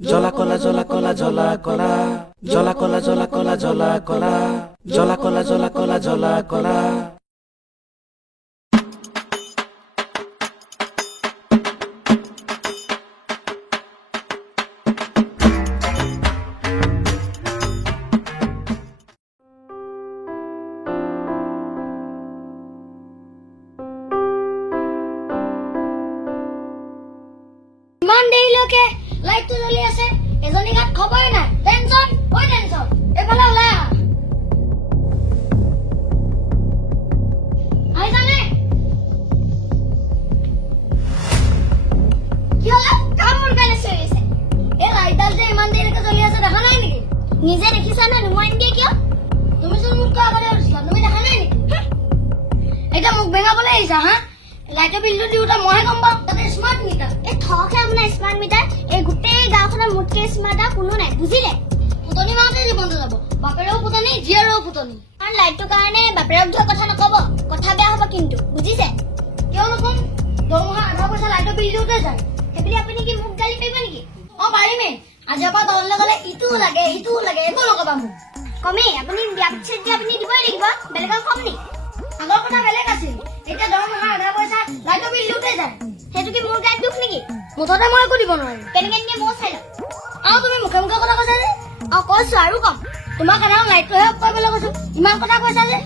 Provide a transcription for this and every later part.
জলা কলা জলা কলা জলা কলা জলা কলা জলা কলা জলা কলা জলা কলা জলা কলা জলা কলা ইমান দেৰিলৈকে লাইটটো জ্বলি আছে এজনী গাত খবৰে নাই টেনচন ঐ টেনচন এফালে ওলাই আহা আহিছানে কি হ'ল কামৰ কাৰণে চলি আছে এই লাইটডাল যে ইমান দেৰিলৈকে জ্বলি আছে দেখা নাই নেকি নিজে দেখিছা নে নুমাই নিদিয়ে কিয় তুমি চোন মোক আগতে উঠিছিলা তুমি দেখা নাই নেকি এতিয়া মোক বেঙাবলৈ আহিছা হা লাইটৰ বিলটো দিওঁতে মইহে গম পাম তাতে স্মাৰ্ট মিটাৰ এই ঠকে আপোনাৰ স্মাৰ্ট মিটাৰ এই গোটেই গাঁওখনৰ মোতকৈ স্মাৰ্ট কোনো নাই বুজিলে পুতনি মাহতে জীৱনটো যাব বাপেৰেও পুতনি জীয়েৰেও পুতনি কাৰণ লাইটটোৰ কাৰণে বাপেৰক ধোৱা কথা নকব কথা বেয়া হ'ব কিন্তু বুজিছে কিয় নকম দৰমহা আধা পইচা লাইটৰ বিল দিওঁতে যায় সেইবুলি আপুনি কি মোক গালি পাৰিব নেকি পাৰিমেই আজিৰ পৰা দললৈ গ'লে ইটোও লাগে একো নকবা মোক কমেই আপুনি বিয়া পিছত যে আপুনি দিবই লাগিব বেলেগক কম নি আগৰ কথা বেলেগ আছিল এতিয়া দৰমহা আধা পইচা লাইটৰ বিল দিওঁতে যায় সেইটো কি মোৰ গাত দুখ নেকি মুঠতে মই একো দিব নোৱাৰিম কেনেকে মই চাই লওঁ তুমি মুখে মুখে কথা কৈছা যে কৈছো আৰু কম তোমাক এনেও লাইটটোহে অফ কৰিবলৈ কৈছো ইমান কথা কৈছা যে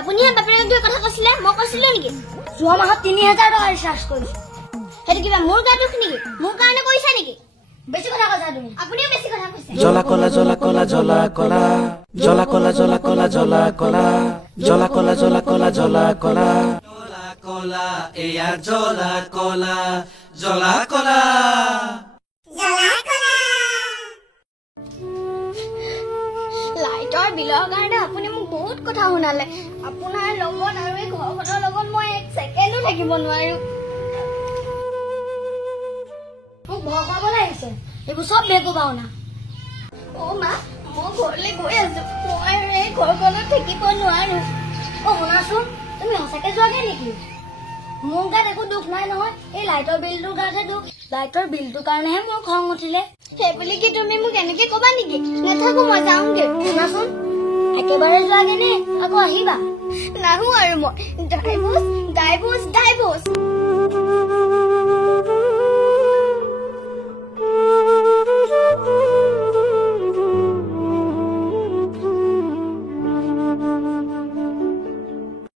আপুনিহে বাপেৰেক ধৰি কথা কৈছিলে মই কৈছিলো নেকি যোৱা মাহত ৩০০০ টকা ৰিচাৰ্জ কৰিছো সেইটো কিবা মোৰ গাত দুখ নেকি মোৰ কাৰণে কৈছা নেকি বেছি কথা কৈছা তুমি আপুনিও বেছি কথা কৈছে জলা কলা জলা কলা জলা কলা জলা কলা জলা কলা জলা কলা জলা কলা জলা কলা জলা কলা জলা কলা এয়া জলা কলা জলা কলা লাইটৰ বিলৰ কাৰণে আপুনি মোক বহুত কথা শুনালে আপোনাৰ লগত আৰু এই ঘৰখনৰ লগত মই এক ছেকেণ্ডো থাকিব নোৱাৰো মোক ভয় খুৱাবলৈ আহিছে এইবোৰ চব বেগু ভাওনা মা মই ঘৰলৈ গৈ আছো মই এই ঘৰখনত থাকিব নোৱাৰো শুনাচোন তুমি সঁচাকে যোৱাগে নেকি মোৰ গাত একো দুখ নাই নহয় এই লাইটৰ বিলটোৰ গাতহে দুখ লাইটৰ বিলটোৰ কাৰণেহে মোৰ খং উঠিলে সেইবুলি কি তুমি মোক এনেকে কবা নেকি নাথাকো মই যাওঁগে শুনাচোন একেবাৰে যোৱাগে নে আকৌ আহিবা নাহো আৰু মই ডাইভোৰ্চ